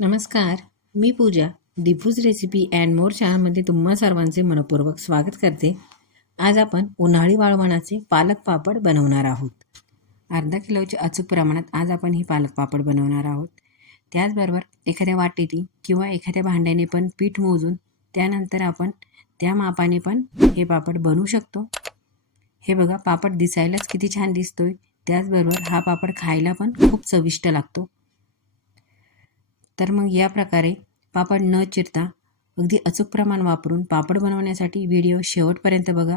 नमस्कार, मी पूजा. दीपूज recipe and more चॅनलमध्ये तुम्हा सर्वांचे मनपूर्वक स्वागत करते. आज आपण उन्हाळी वाळवणाचे पालक पापड बनवणार आहोत. अर्धा किलोच्या अचूक प्रमाणात आज आपण ही पालक पापड बनवणार आहोत. त्याचबरोबर एखाद्या वाटीने किंवा एखाद्या भांड्याने पण पीठ मोजून त्यानंतर आपण त्या मापाने पण हे पापड बनवू शकतो. हे बघा, पापड दिसायलाच किती छान दिसतोय. त्याचबरोबर हा पापड खायला पण खूप चविष्ट लागतो. तर मग या प्रकारे पापड न चिरता अगदी अचूक प्रमाण वापरून पापड बनवण्यासाठी व्हिडिओ शेवटपर्यंत बघा.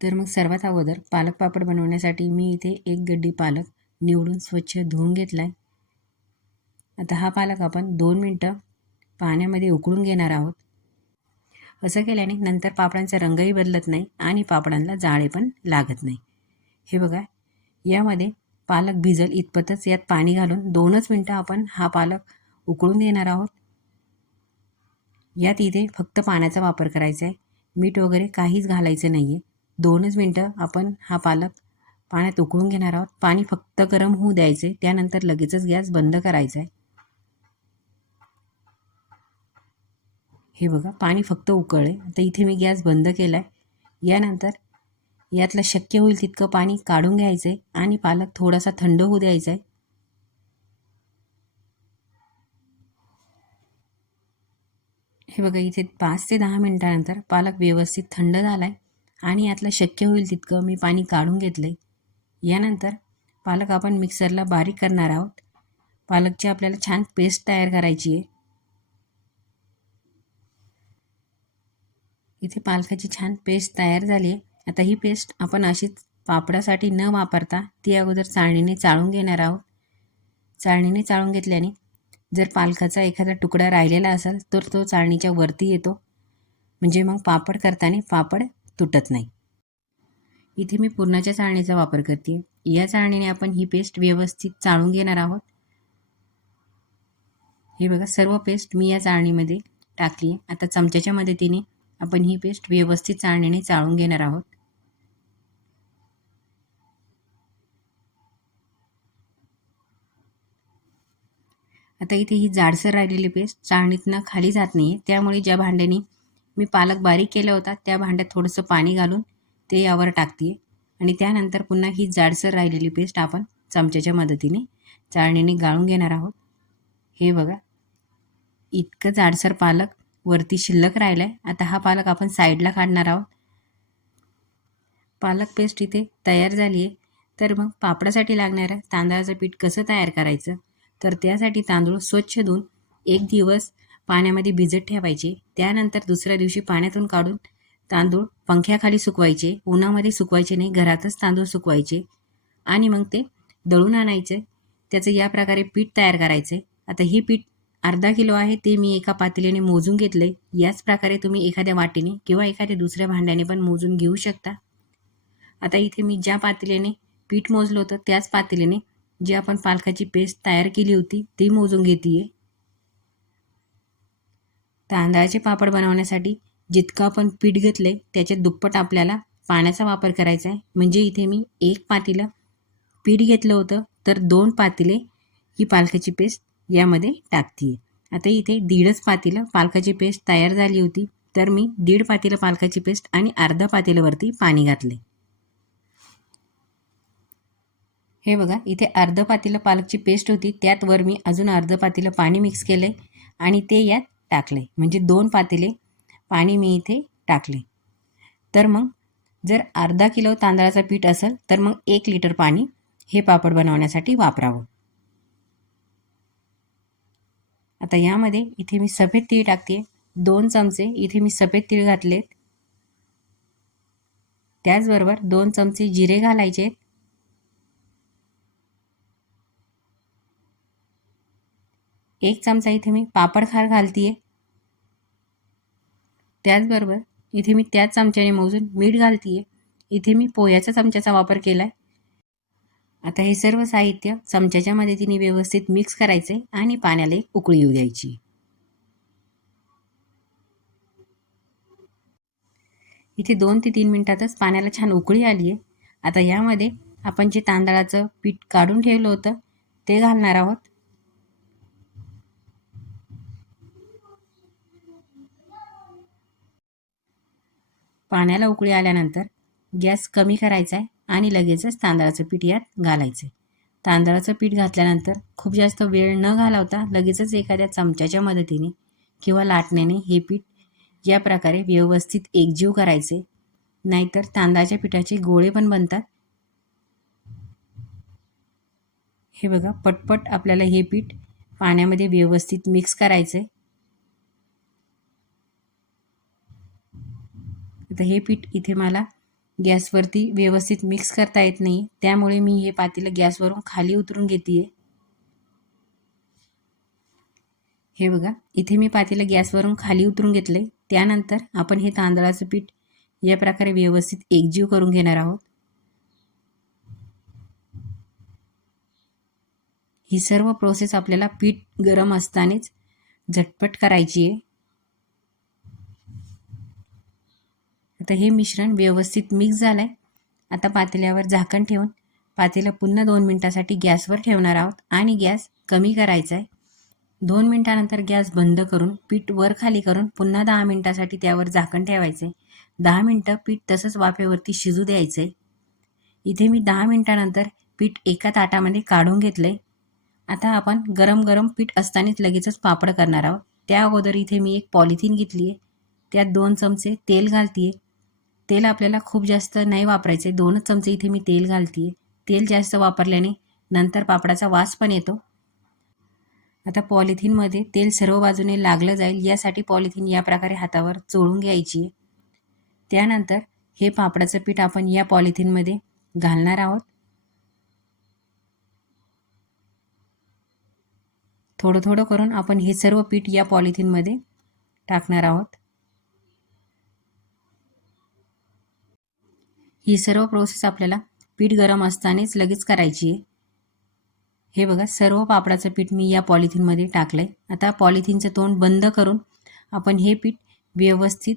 तर मग सर्वात अगोदर पालक पापड बनवण्यासाठी मी इथे एक गड्डी पालक निवडून स्वच्छ धुवून घेतलाय. आता हा पालक आपण 2 मिनटं पाण्यामध्ये उकळून घेणार आहोत. असं केल्याने नंतर पापडांचा रंगही बदलत नाही आणि पापडांना जाळे पण लागत नाही. हे बघा, यामध्ये पालक भिजल इतपतच यात पाणी घालून 2च मिनटं आपण हा पालक उकळून घेणार आहोत. यात इथे फक्त पाण्याचा वापर करायचा आहे, मीठ वगैरे काहीच घालायचं नाही आहे. 2च मिनटं आपण हा पालक पाण्यात उकळून घेणार आहोत. पाणी फक्त गरम होऊ द्यायचे, त्यानंतर लगेचच गॅस बंद करायचा आहे. हे बघा, पाणी फक्त उकळले. आता इथे मी गॅस बंद केला आहे. यानंतर यातलं शक्य होईल तितकं पाणी काढून घ्यायचं आहे आणि पालक थोडासा थंड होऊ द्यायचा आहे. हे बघा, इथे 5 ते 10 मिनटानंतर पालक व्यवस्थित थंड झाला आहे आणि यातलं शक्य होईल तितकं मी पाणी काढून घेतलं आहे. यानंतर पालक आपण मिक्सरला बारीक करणार आहोत. पालकची आपल्याला छान पेस्ट तयार करायची आहे. इथे पालकाची छान पेस्ट तयार झाली आहे. आता ही पेस्ट आपण अशीच पापडासाठी न वापरता ती अगोदर चाळणीने चाळून घेणार आहोत. चाळणीने चाळून घेतल्याने जर पालकाचा एखादा तुकडा राहिलेला असेल तर तो चाळणीच्या वरती येतो, म्हणजे मग पापड करताना पापड तुटत नाही. इथे मी पुरणाच्या चाळणीचा वापर करते. या चाळणीने आपण ही पेस्ट व्यवस्थित चाळून घेणार आहोत. हे बघा, सर्व पेस्ट मी या चाळणीमध्ये टाकली आहे. आता चमच्याच्या मदतीने आपण ही पेस्ट व्यवस्थित चाळणीने चाळून घेणार आहोत. आता इथे ही जाडसर राहिलेली पेस्ट चाळणीतनं खाली जात नाही आहे, त्यामुळे ज्या भांड्याने मी पालक बारीक केला होता त्या भांड्यात थोडंसं पाणी घालून ते यावर टाकते आणि त्यानंतर पुन्हा ही जाडसर राहिलेली पेस्ट आपण चमच्याच्या मदतीने चाळणीने गाळून घेणार आहोत. हे बघा, इतकं जाडसर पालक वरती शिल्लक राहिला आहे. आता हा पालक आपण साईडला काढणार आहोत. पालक पेस्ट इथे तयार झाली आहे. तर मग पापडासाठी लागणारं तांदळाचं पीठ कसं तयार करायचं, तर त्यासाठी तांदूळ स्वच्छ धुवून 1 दिवस पाण्यामध्ये भिजत ठेवायचे. त्यानंतर दुसऱ्या दिवशी पाण्यातून काढून तांदूळ पंख्याखाली सुकवायचे. उन्हामध्ये सुकवायचे नाही, घरातच तांदूळ सुकवायचे आणि मग ते दळून आणायचे. त्याचं या प्रकारे पीठ तयार करायचे. आता हे पीठ अर्धा किलो आहे, ते मी एका पातेल्याने मोजून घेतले. याच प्रकारे तुम्ही एखाद्या वाटीने किंवा एखाद्या दुसऱ्या भांड्याने पण मोजून घेऊ शकता. आता इथे मी ज्या पातेल्याने पीठ मोजलं होतं त्याच पातेल्याने जी आपण पालकाची पेस्ट तयार केली होती ती मोजून घेते. तांदळाचे पापड बनवण्यासाठी जितकं आपण पीठ घेतले त्याच्या दुप्पट आपल्याला पाण्याचा वापर करायचा आहे. म्हणजे इथे मी 1 पातेलं पीठ घेतलं होतं तर 2 पातेले ही पालकाची पेस्ट यामध्ये टाकते. आता इथे 1.5 पातेलं पालकाची पेस्ट तयार झाली होती, तर मी 1.5 पातेलं पालकाची पेस्ट आणि अर्धा पातेल्यावरती पाणी घातले. हे बघा, इथे अर्ध पातेलं पालकची पेस्ट होती, त्यात वर मी अजून अर्ध पातेलं पाणी मिक्स केले आणि ते यात टाकले. म्हणजे 2 पातेले पाणी मी इथे टाकले. तर मग जर अर्धा किलो तांदळाचं पीठ असेल तर मग 1 लिटर पाणी हे पापड बनवण्यासाठी वापरावं. आता यामध्ये इथे मी सफेद तीळ टाकते. 2 चमचे इथे मी सफेद तीळ घातलेत. त्याचबरोबर 2 चमचे जिरे घालायचे. 1 चमचा इथे मी पापड खार घालते. त्याचबरोबर इथे मी त्याच चमच्याने मोजून मीठ घालते. इथे मी पोह्याच्या चमच्याचा वापर केला आहे. आता हे सर्व साहित्य चमच्याच्या मदतीने व्यवस्थित मिक्स करायचे आणि पाण्याला एक उकळी येऊ द्यायची. इथे 2 ते 3 मिनिटातच पाण्याला छान उकळी आली आहे. आता यामध्ये आपण जे तांदळाचं पीठ काढून ठेवलं होतं ते घालणार आहोत. पाण्याला उकळी आल्यानंतर गॅस कमी करायचा आहे आणि लगेचच तांदळाचं पीठ यात घालायचं आहे. तांदळाचं पीठ घातल्यानंतर खूप जास्त वेळ न घालवता लगेचच एखाद्या चमच्याच्या मदतीने किंवा लाटण्याने हे पीठ या प्रकारे व्यवस्थित एकजीव करायचे, नाहीतर तांदळाच्या पिठाचे गोळे पण बनतात. हे बघा, पटपट आपल्याला हे पीठ पाण्यामध्ये व्यवस्थित मिक्स करायचं आहे. आता हे पीठ इथे मला गॅसवरती व्यवस्थित मिक्स करता येत नाही, त्यामुळे मी हे पातेलं गॅसवरून खाली उतरून घेते. हे बघा, इथे मी पातेलं गॅसवरून खाली उतरून घेतले. त्यानंतर आपण हे तांदळाचं पीठ या प्रकारे व्यवस्थित एकजीव करून घेणार आहोत. ही सर्व प्रोसेस आपल्याला पीठ गरम असतानाच झटपट करायची आहे. आता हे मिश्रण व्यवस्थित मिक्स झालं आहे. आता पातेल्यावर झाकण ठेवून पातेलं पुन्हा 2 मिनिटासाठी गॅसवर ठेवणार आहोत आणि गॅस कमी करायचा आहे. 2 मिनिटानंतर गॅस बंद करून पीठ वर खाली करून पुन्हा 10 मिनिटासाठी त्यावर झाकण ठेवायचं आहे. 10 मिनिटं पीठ तसंच वाफेवरती शिजू द्यायचं आहे. इथे मी 10 मिनिटानंतर पीठ एका ताटामध्ये काढून घेतलं आहे. आता आपण गरम गरम पीठ असतानाच लगेचच पापड करणार आहोत. त्या अगोदर इथे मी एक पॉलिथिन घेतली आहे. त्यात 2 चमचे तेल घालते आहे. तेल आपल्याला खूप जास्त नाही वापरायचे, 2च चमचे इथे मी तेल घालते आहे. तेल जास्त वापरल्याने नंतर पापडाचा वास पण येतो. आता पॉलिथिनमध्ये तेल सर्व बाजूने लागलं जाईल यासाठी पॉलिथिन या प्रकारे हातावर चोळून घ्यायची आहे. त्यानंतर हे पापडाचं पीठ आपण या पॉलिथिनमध्ये घालणार आहोत. थोडं थोडं करून आपण हे सर्व पीठ या पॉलिथिनमध्ये टाकणार आहोत. ही सर्व प्रोसेस आपल्याला पीठ गरम असतानाच लगेच करायची आहे. हे बघा, सर्व पापडाचं पीठ मी या पॉलिथिनमध्ये टाकलं आहे. आता पॉलिथिनचं तोंड बंद करून आपण हे पीठ व्यवस्थित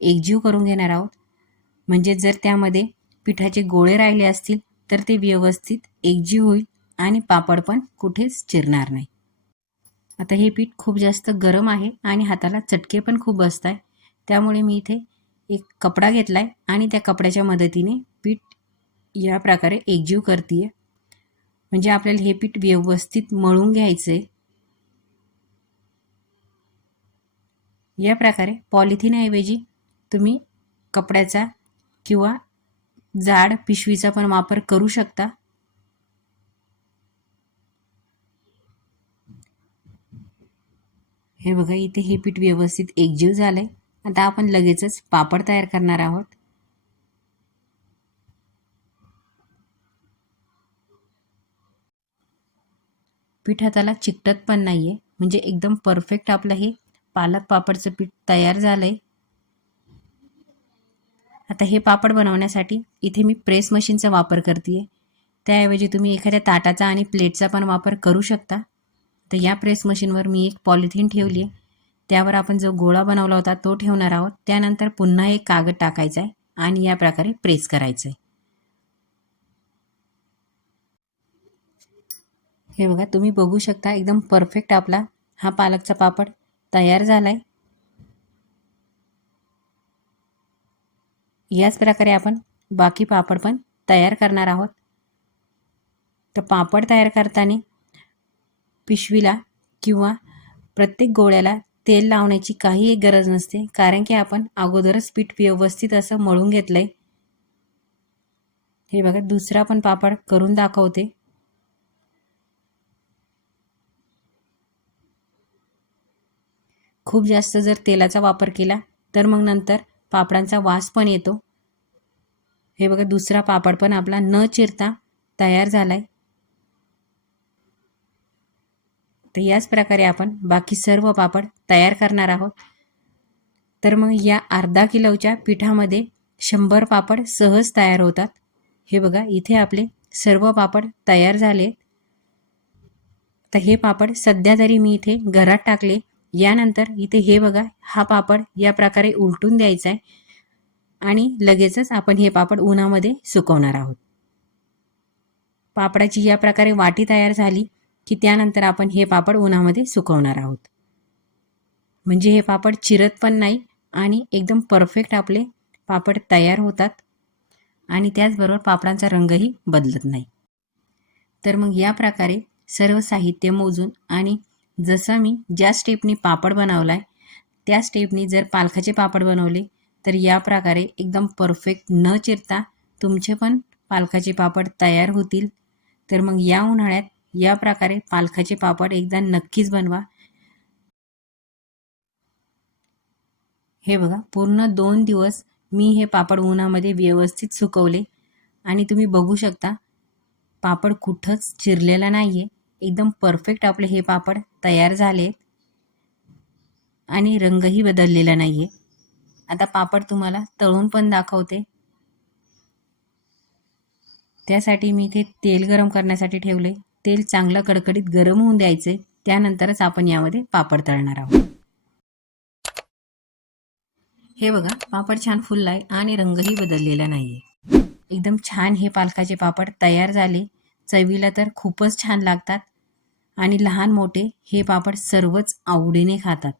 एकजीव करून घेणार आहोत. म्हणजे जर त्यामध्ये पिठाचे गोळे राहिले असतील तर ते व्यवस्थित एकजीव होईल आणि पापड पण कुठेच चिरणार नाही. आता हे पीठ खूप जास्त गरम आहे आणि हाताला चटके पण खूप बसत आहे, त्यामुळे मी इथे एक कपडा घेतला आहे आणि त्या कपड्याच्या मदतीने पीठ या प्रकारे एकजीव करते आहे. म्हणजे आपल्याला हे पीठ व्यवस्थित मळून घ्यायचं आहे. या प्रकारे पॉलिथिनऐवजी तुम्ही कपड्याचा किंवा जाड पिशवीचा पण वापर करू शकता. हे बघा, इथे हे पीठ व्यवस्थित एकजीव झालंय. आता आपण लगेचच पापड तयार करणार आहोत. पीठ हाताला चिकटत पण नाहीये, म्हणजे एकदम परफेक्ट आपलं हे पालक पापडचं पीठ तयार झालंय. आता हे पापड बनवण्यासाठी इथे मी प्रेस मशीनचा वापर करते. त्याऐवजी तुम्ही एखाद्या ताटाचा आणि प्लेटचा पण वापर करू शकता. तर या प्रेस मशीनवर मी एक पॉलिथिन ठेवली आहे. त्यावर आपण जो गोळा बनवला होता तो ठेवणार आहोत. त्यानंतर पुन्हा एक कागद टाकायचा आहे आणि या प्रकारे प्रेस करायचं आहे. हे बघा, तुम्ही बघू शकता एकदम परफेक्ट आपला हा पालकचा पापड तयार झालाय. याच प्रकारे आपण बाकी पापड पण तयार करणार आहोत. तर पापड तयार करताना पिशवीला किंवा प्रत्येक गोळ्याला तेल लावण्याची काही एक गरज नसते, कारण की आपण अगोदरच पीठ व्यवस्थित असं मळून घेतलंय. हे बघा, दुसरा पण पापड करून दाखवते. खूप जास्त जर तेलाचा वापर केला तर मग नंतर पापडांचा वास पण येतो. हे बघा, दुसरा पापड पण आपला न चिरता तयार झालाय. तर याच प्रकारे आपण बाकी सर्व पापड तयार करणार आहोत. तर मग या अर्धा किलोच्या पिठामध्ये 100 पापड सहज तयार होतात. हे बघा, इथे आपले सर्व पापड तयार झाले. तर हे पापड सध्या तरी मी इथे घरात टाकले. यानंतर इथे हे बघा, हा पापड या प्रकारे उलटून द्यायचा आहे आणि लगेचच आपण हे पापड उन्हामध्ये सुकवणार आहोत. पापडाची या प्रकारे वाटी तयार झाली की त्यानंतर आपण हे पापड उन्हामध्ये सुकवणार आहोत. म्हणजे हे पापड चिरत पण नाही आणि एकदम परफेक्ट आपले पापड तयार होतात आणि त्याचबरोबर पापडांचा रंगही बदलत नाही. तर मग या प्रकारे सर्व साहित्य मोजून आणि जसं मी ज्या स्टेपनी पापड बनवला आहे त्या स्टेपनी जर पालखाचे पापड बनवले तर या प्रकारे एकदम परफेक्ट न चिरता तुमचे पण पालखाचे पापड तयार होतील. तर मग या उन्हाळ्यात या प्रकारे पालखाचे पापड एकदा नक्कीच बनवा. हे बघा, पूर्ण 2 दिवस मी हे पापड उन्हामध्ये व्यवस्थित सुकवले आणि तुम्ही बघू शकता पापड कुठंच चिरलेला नाही आहे. एकदम परफेक्ट आपले हे पापड तयार झाले आणि रंगही बदललेला नाही आहे. आता पापड तुम्हाला तळून पण दाखवते. त्यासाठी मी इथे तेल गरम करण्यासाठी ठेवले. तेल चांगलं कडकडीत गरम होऊन द्यायचे, त्यानंतरच आपण यामध्ये पापड तळणार आहोत. हे बघा, पापड छान फुलला आहे आणि रंगही बदललेला नाही आहे. एकदम छान हे पालकाचे पापड तयार झाले. चवीला तर खूपच छान लागतात आणि लहान मोठे हे पापड सर्वच आवडीने खातात.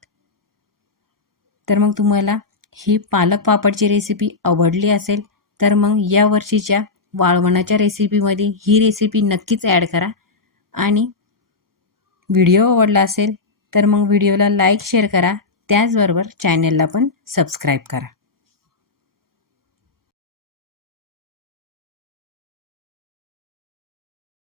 तर मग तुम्हाला ही पालक पापडची रेसिपी आवडली असेल तर मग या वर्षीच्या वाळवणाच्या रेसिपीमध्ये ही रेसिपी नक्कीच ॲड करा आणि व्हिडिओ आवडला असेल तर मग व्हिडिओला लाईक शेअर करा, त्याचबरोबर चॅनलला पण सबस्क्राईब करा.